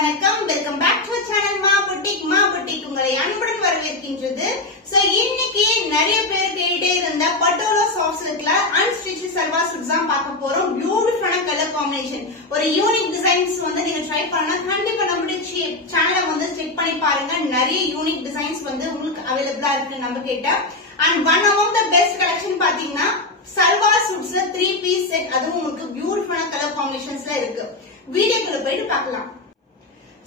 வணக்கம் welcome back to channel Maa boutique உங்களை அன்புடன் வரவேற்கின்றது. சோ இன்னைக்கு நிறைய பேர் கேட்டே இருந்த பட்டோலா சாஃப்ட் சில்க்ல அன்ஸ்டிச் சல்வார் சூட்ஸ் தான் பார்க்க போறோம். பியூட்டிஃபுல்லான கலர் காம்பினேஷன், ஒரு யூனிக் டிசைன்ஸ் வந்து நீங்க ட்ரை பண்ணா கண்டிப்பா நம்மளுடைய சேனலை வந்து செக் பண்ணி பாருங்க. நிறைய யூனிக் டிசைன்ஸ் வந்து உங்களுக்கு அவைலபிளா இருக்கு நம்ம கிட்ட. And one of the best collection பாத்தீங்கன்னா சல்வார் சூட்ஸ்ல 3 பீஸ் செட், அதுவும் உங்களுக்கு பியூட்டிஃபுல்லான கலர் காம்பினேஷன்ஸ்ல இருக்கு. வீடியோக்குள்ள போயிட்டு பார்க்கலாம்.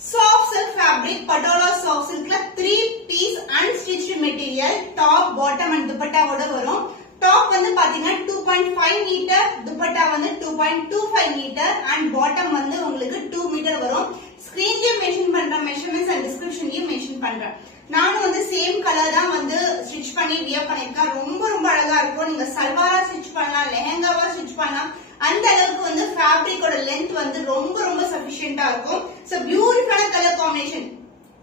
Soft silk fabric patola soft silkல 3 piece unstitched material, top, bottom and துப்பட்டாவோட வரும். டாப் வந்து பாத்தீங்கன்னா 2.5 மீட்டர், துப்பட்டா வந்து 2.25 மீட்டர் அண்ட் பாட்டம் வந்து உங்களுக்கு 2 மீட்டர் வரும். ஸ்கிரீன்லயே மென்ஷன் பண்ற மெஷர்மெண்ட்ஸ் அண்ட் டிஸ்கிரிப்ஷன்லயும் மென்ஷன் பண்றேன். நானும் வந்து சேம் கலர் தான் வந்து ஸ்டிச் பண்ணி வியர் பண்ணிருக்கேன். ரொம்ப அழகா இருக்கும். நீங்க சல்வாரா ஸ்டிச் பண்ணலாம், லெஹங்காவா ஸ்டிச் பண்ணலாம். அந்த அளவுக்கு வந்து ஃபேப்ரிக்கோட லென்த் வந்து ரொம்ப சஃபிஷியன்ட்டா இருக்கும். சோ பியூட்டிஃபுல்லான கலர் காம்பினேஷன்.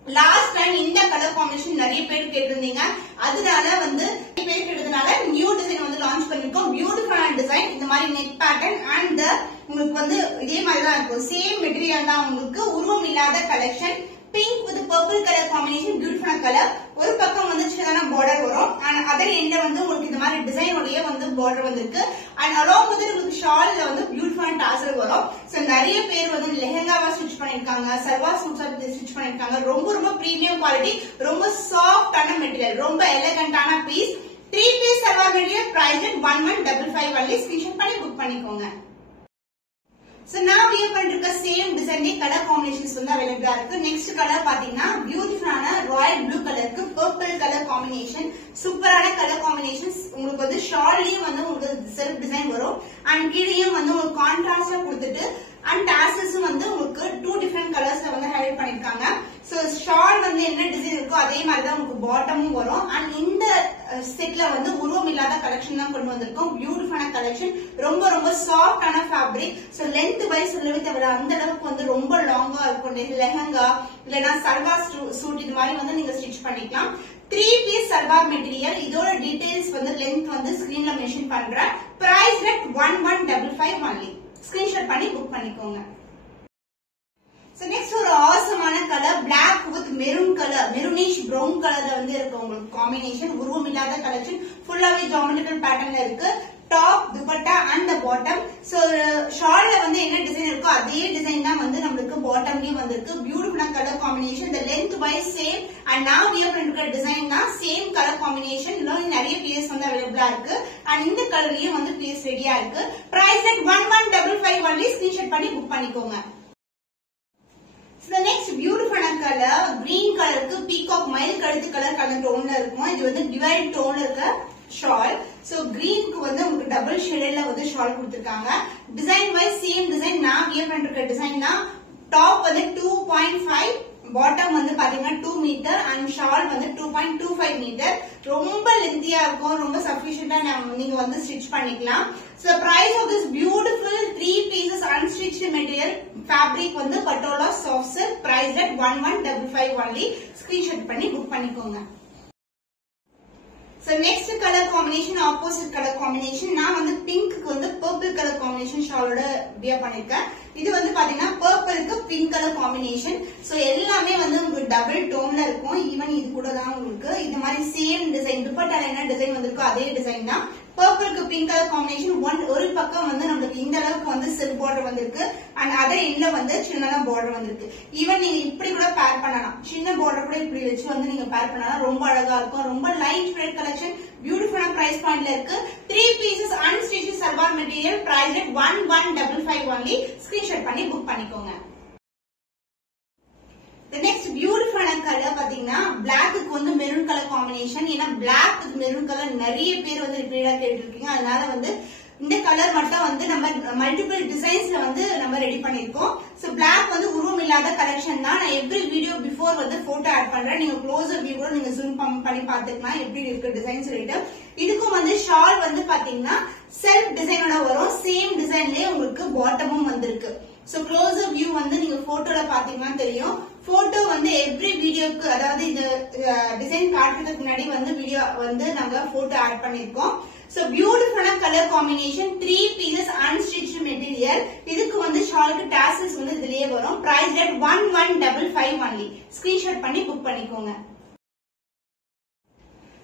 லாஸ்ட் டைம் இந்த கலர் காம்பினேஷன் நிறைய பேர் கேட்டிருந்தீங்க, அதனால வந்து பேர் கேட்டதுனால நியூ டிசைன் வந்து லான்ச் பண்ணிருக்கோம். பியூட்டிஃபுல்லான டிசைன், இந்த மாதிரி நெக் பேட்டர்ன் அண்ட் உங்களுக்கு வந்து இதே மாதிரி தான் இருக்கும். சேம் மெட்டீரியல் தான், உங்களுக்கு உருவம் இல்லாத collection. Pink with purple colour combination, பியூட்டிஃபுல்லான கலர். ஒரு பக்கம் வந்து சின்னதான பார்டர் வரும் அண்ட் அதர் எண்ட்ல வந்து உங்களுக்கு இந்த மாதிரி டிசைனோடய வந்து பார்டர் வந்திருக்கு. அண்ட் அலாங் வித் உங்களுக்கு ஷால்ல வந்து பியூட்டிஃபுல்லான டாசல் வரும். சோ நிறைய பேர் வந்து லெஹங்காவா ஸ்டிச் பண்ணிருக்காங்க, சல்வார் சூட்ஸா ஸ்டிச் பண்ணிருக்காங்க. ரொம்ப பிரீமியம் குவாலிட்டி, ரொம்ப சாஃப்டான மெட்டீரியல், ரொம்ப எலகண்டான piece. 3 piece salwar material, price at 1155 only. Screenshot பண்ணி புக் பண்ணிக்கோங்க. So now we are going to the same design color combinations வந்து அவைலபிளா இருக்கு. நெக்ஸ்ட் கலர் பாத்தீங்கன்னா பியூட்டிஃபுல்லான ராயல் ப்ளூ கலருக்கு பர்பிள் கலர் காம்பினேஷன். சூப்பரான கலர் காம்பினேஷன்ஸ். உங்களுக்கு வந்து ஷால்லயும் வந்து உங்களுக்கு செல்ஃப் டிசைன் வரும் அண்ட் கீழேயும் வந்து உங்களுக்கு கான்ட்ராஸ்டா கொடுத்துட்டு அண்ட் டாசல்ஸும் வந்து உங்களுக்கு 2 டிஃபரெண்ட் கலர்ஸ்ல வந்து ஹைலைட் பண்ணிருக்காங்க. சோ ஷால் வந்து என்ன டிசைன் இருக்கோ அதே மாதிரி தான் உங்களுக்கு பாட்டமும் வரும். அண்ட் இந்த செட்ல வந்து உருவம் இல்லாத கலெக்ஷன் தான் கொண்டு வந்திருக்கோம். பியூட்டிஃபுல்லான கலெக்ஷன், ரொம்ப சாஃப்டான ஃபேப்ரிக். சோ லென்த் வைஸ் சொல்லவே தவிர அந்த அளவுக்கு வந்து ரொம்ப லாங்கா இருக்கும். லெஹங்கா இல்லைன்னா சல்வார் சூட் இது மாதிரி வந்து நீங்க ஸ்டிச் பண்ணிக்கலாம். 3 பீஸ் சல்வார் மெட்டீரியல். இதோட டீடைல்ஸ் வந்து லென்த் வந்து ஸ்கிரீன்ல மென்ஷன் பண்றேன். Price at 1155 only. ஸ்கிரீன்ஷாட் பண்ணி புக் பண்ணிக்கோங்க. So next ஒரு ஆசமான colour, black with maroon colour, maroonish brown கலர்ல வந்து இருக்கு உங்களுக்கு காம்பினேஷன். உருவம் இல்லாத கலெக்ஷன், ஃபுல்லாவே ஜியோமெட்ரிக்கல் பேட்டர்ன்ல இருக்கு. Top, dupatta and bottom. So ஷால்ல வந்து என்ன டிசைன் இருக்கோ அதே டிசைன் தான் வந்து நம்மளுக்கு பாட்டம்லயும் வந்திருக்கு. பியூட்டிஃபுல்லான கலர் காம்பினேஷன். இந்த லென்த் வைஸ் சேம் அண்ட் நான் வியர் பண்ணிருக்கிற டிசைன் தான் சேம் கலர் காம்பினேஷன். இன்னும் நிறைய பீஸ் வந்து அவைலபிளா இருக்கு அண்ட் இந்த கலர்லயும் வந்து பீஸ் ரெடியா இருக்கு. Price at 1155 only. ஸ்கிரீன்ஷாட் பண்ணி புக் பண்ணிக்கோங்க. The next beautiful color, green கலருக்கு பீகாக் மயில் கழுத்து கலர் டோன்ல இருக்கும். இது வந்து டிவைட் டோன்ல இருக்க ஷால். சோ கிரீனுக்கு வந்து உங்களுக்கு டபுள் ஷேடட்ல வந்து ஷால் கொடுத்திருக்காங்க. டிசைன் வைஸ் சேம் டிசைன் நான் வியர் பண்ணிருக்க டிசைன் தான். டாப் வந்து 2.5, பாட்டம் வந்து பாத்தீங்கன்னா 2 மீட்டர் அண்ட் ஷால் வந்து 2.25 மீட்டர். ரொம்ப லென்த்தியா இருக்கும், ரொம்ப சஃபிஷியன்ட்டா நீங்க வந்து ஸ்டிச் பண்ணிக்கலாம். So price of this beautiful 3 pieces unstitched material fabric வந்து patola soft silk, price at 1155 only. Screenshot பண்ணி புக் பண்ணிக்கோங்க. So next color combination, opposite color combination. நான் வந்து பிங்க்கு வந்து purple color combination ஷாலோட வியர் பண்ணிருக்கேன். இது வந்து பாத்தீங்கன்னா பர்பிளுக்கு பிங்க் கலர் காம்பினேஷன். சோ எல்லாமே வந்து உங்களுக்கு டபுள் டோன்ல இருக்கும். ஈவன் இது கூட தான் உங்களுக்கு இந்த மாதிரி சேம் டிசைன், துப்பட்டால என்ன டிசைன் வந்திருக்கோ அதே டிசைன் தான். பர்பிளுக்கு பிங்க் கலர் காம்பினேஷன். ஒரு பக்கம் வந்து நம்மளுக்கு இந்த அளவுக்கு வந்து சில்க் பார்டர் வந்திருக்கு அண்ட் அதர் எண்ட்ல வந்து சின்னதா பார்டர் வந்திருக்கு. ஈவன் நீங்க இப்படி கூட பேர் பண்ணலாம், சின்ன பார்டர் கூட இப்படி வச்சு வந்து நீங்க பேர் பண்ணலாம். ரொம்ப அழகா இருக்கும். ரொம்ப லைட் வெயிட் கலெக்ஷன். பியூட்டிஃபுல்லான பிரைஸ் பாயிண்ட்ல இருக்கு. 3 pieces unstitched salwar material, price at 1155 only. Screenshot பண்ணி புக் பண்ணிக்கோங்க. The next beautiful color பாத்தீங்கன்னா பிளாக்கு வந்து மெரூன் கலர் காம்பினேஷன். ஏன்னா பிளாக் வித் மெரூன் கலர் நிறைய பேர் வந்து ரிப்பீட்டா கேட்டிருக்கீங்க. அதனால வந்து இந்த கலர் மட்டும் வந்து நம்ம மல்டிபிள் டிசைன்ஸ்ல வந்து நம்ம ரெடி பண்ணிருக்கோம். சோ பிளாக் வந்து உருவம் இல்லாத கலெக்ஷன் தான். நான் எவ்ரி வீடியோ பிஃபோர் வந்து போட்டோ ஆட் பண்றேன். நீங்க க்ளோசர் வியூ கூட நீங்க ஜூம் பண்ணி பாத்துக்கலாம் எப்படி இருக்கு டிசைன் சொல்லிட்டு. இதுக்கும் வந்து ஷால் வந்து பாத்தீங்கன்னா செல்ஃப் டிசைனோட வரும். சேம் டிசைன்லயே உங்களுக்கு பாட்டமும் வந்திருக்கு. சோ க்ளோசர் வியூ வந்து நீங்க போட்டோல பாத்தீங்கன்னா தெரியும். போட்டோ வந்து எவ்ரி வீடியோக்கு, அதாவது இந்த டிசைன் காட்டுறதுக்கு முன்னாடி வந்து வீடியோ வந்து நாங்க போட்டோ ஆட் பண்ணிருக்கோம். So beautiful color combination, 3 pieces unstitched material. இதுக்கு வந்து ஷாலுக்கு டாசல்ஸ் வந்து இதுலயே வரும். Price at 1155 only. ஸ்கிரீன்ஷாட் பண்ணி புக் பண்ணிக்கோங்க.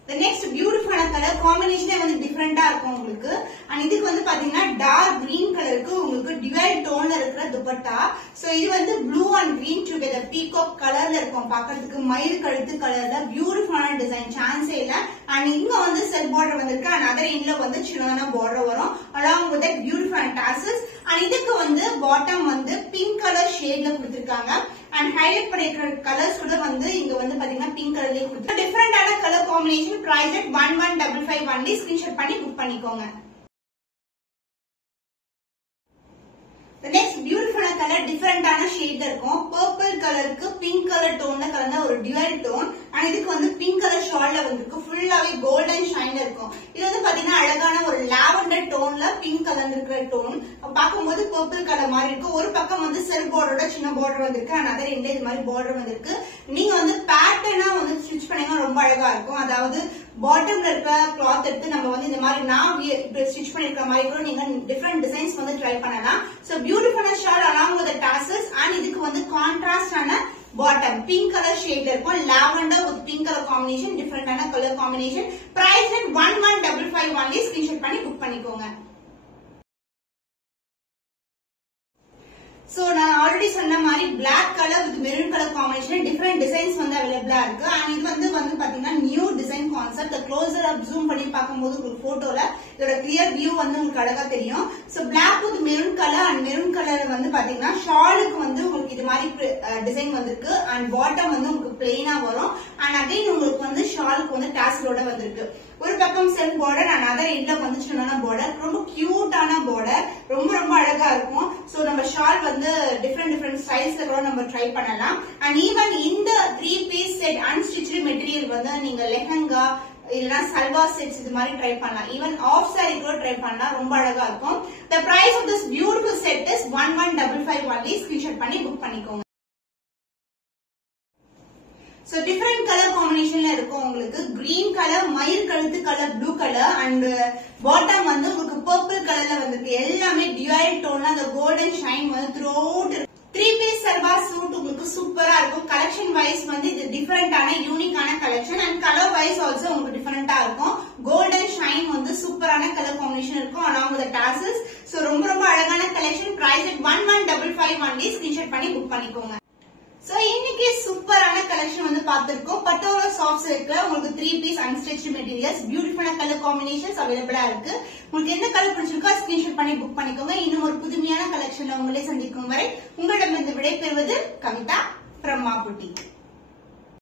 The next beautiful color combination வந்து டிஃபரெண்டா இருக்கும் உங்களுக்கு. and இதுக்கு வந்து பாத்தீங்கன்னா டார்க் green கலருக்கு உங்களுக்கு டிவைட் டோன்ல இருக்கிற துப்பட்டா. சோ இது வந்து blue and green together peacock கலர்ல இருக்கும். பார்க்கிறதுக்கு மயில் கழுத்து கலர்ல பியூட்டிஃபுல்லான டிசைன் சான்ஸே இல்ல. and இங்க வந்து செல் border வந்திருக்கு. and other endல வந்து சின்னதான border வரும் along with that beautiful tassels. and இதுக்கு வந்து bottom வந்து pink color shadeல கொடுத்திருக்காங்க. and highlight பண்ணிருக்கிற கலர்ஸ் கூட வந்து இங்க வந்து பாத்தீங்கன்னா பிங்க் கலர்லயே கொடுத்திருக்காங்க. டிஃபரெண்டான colour combination price at 1155 only. Screenshot பண்ணி புக் பண்ணிக்கோங்க. The next beautiful color different-ஆன ஷேட்ல இருக்கும். purple கலருக்கு pink color டோன்ல கலந்த ஒரு dual tone. and இதுக்கு வந்து pink color ஷால்ல வந்திருக்கு. ஃபுல்லாவே golden shine இருக்கும். இது வந்து பாத்தீங்கன்னா அழகான ஒரு lavender டோன்ல pink கலர் இருக்கிற டோன். பாக்கும்போது purple கலர் மாதிரி இருக்கு. ஒரு பக்கம் வந்து செல் borderோட சின்ன border வந்திருக்கு. and other end இது மாதிரி border வந்திருக்கு. நீங்க வந்து பேட்டர்னா வந்து ஸ்டிட்ச் பண்ணீங்கன்னா ரொம்ப அழகா இருக்கும். அதாவது பாட்டம்ல இருக்க கிளாத் எடுத்து நம்ம வந்து இந்த மாதிரி நான் ஸ்டிட்ச் பண்ணிருக்கிற மாதிரி கூட நீங்க டிஃபரெண்ட் டிசைன்ஸ் வந்து ட்ரை பண்ணலாம். சோ பியூட்டிஃபுல்லான shawl along with the tassels. and இதுக்கு வந்து கான்ட்ராஸ்டான பாட்டம் பிங்க் கலர் ஷேட்ல இருக்கும். Lavender with pink colour combination டிஃபரெண்டான colour combination. Price at 1155 only. Screenshot பண்ணி புக் பண்ணிக்கோங்க. சோ நான் ஆல்ரெடி சொன்ன மாதிரி black color with maroon color combination different designs வந்து அவைலபிளா இருக்கு. and இது வந்து பாத்தீங்கன்னா new design concept. the closer up zoom பண்ணி பாக்கும்போது உங்களுக்கு போட்டோல இதோட clear view வந்து உங்களுக்கு அழகா தெரியும். So black with maroon color and maroon color வந்து பாத்தீங்கன்னா ஷாலுக்கு வந்து உங்களுக்கு இது மாதிரி டிசைன் வந்திருக்கு. and bottom வந்து உங்களுக்கு பிளெயினா வரும். and again உங்களுக்கு வந்து ஷாலுக்கு வந்து டாசலோட வந்திருக்கு. ஒரு பக்கம் செல்ஃப் பார்டர் and other endல வந்து சின்னதான பார்டர். ரொம்ப கியூட்டான பார்டர். ரொம்ப ரொம்ப அழகா இருக்கும். சோ நம்ம ஷால் வந்து டிஃபரெண்ட் ஸ்டைல்ஸ்ல கூட நம்ம ட்ரை பண்ணலாம். and even இந்த 3 piece set unstitched மெட்டீரியல் வந்து நீங்க லெஹங்கா இல்லனா சல்வார் செட்ஸ் இது மாதிரி ட்ரை பண்ணலாம். ஈவன் ஆஃப் சாரி கூட ட்ரை பண்ணலாம். ரொம்ப அழகா இருக்கும். the price of this beautiful set is 1155 only. Screenshot பண்ணி புக் பண்ணிக்கோங்க. சோ டிஃபரெண்ட் கலர் காம்பினேஷன்ல இருக்கும். உங்களுக்கு கிரீன் கலர், மயில் கழுத்து colour, blue colour and bottom வந்து உங்களுக்கு பர்பிள் கலர்ல வந்திருக்கு. எல்லாமே டியூயல் டோன்ல அந்த கோல்டன் ஷைன் வந்து throughout 3 piece salwar suit உங்களுக்கு சூப்பரா இருக்கும். கலெக்ஷன் வைஸ் வந்து இது டிஃபரெண்டான யூனிக்கான collection. And colour wise also உங்களுக்கு டிஃபரெண்டா இருக்கும். கோல்டன் ஷைன் வந்து சூப்பரான கலர் காம்பினேஷன் இருக்கும் along with the tassels. So ரொம்ப ரொம்ப அழகான collection. Price at 1155 only. Screenshot பண்ணி புக் பண்ணிக்கோங்க. சோ இன்னைக்கு சூப்பரான கலெக்ஷன் வந்து பார்த்திருக்கோம். பட்டோலா சாஃப்ட் சில்க்ல உங்களுக்கு 3 piece unstitched மெட்டீரியல்ஸ் பியூட்டிஃபுல்லான கலர் காம்பினேஷன்ஸ் அவைலபிளா இருக்கு. உங்களுக்கு என்ன கலர் பிடிச்சிருக்கோ ஸ்கிரீன்ஷாட் பண்ணி புக் பண்ணிக்கோங்க. இன்னும் ஒரு புதுமையான கலெக்ஷன்ல உங்களை சந்திக்கும் வரை உங்களிடமிருந்து விடைபெறுவது கவிதா from Ma Boutique.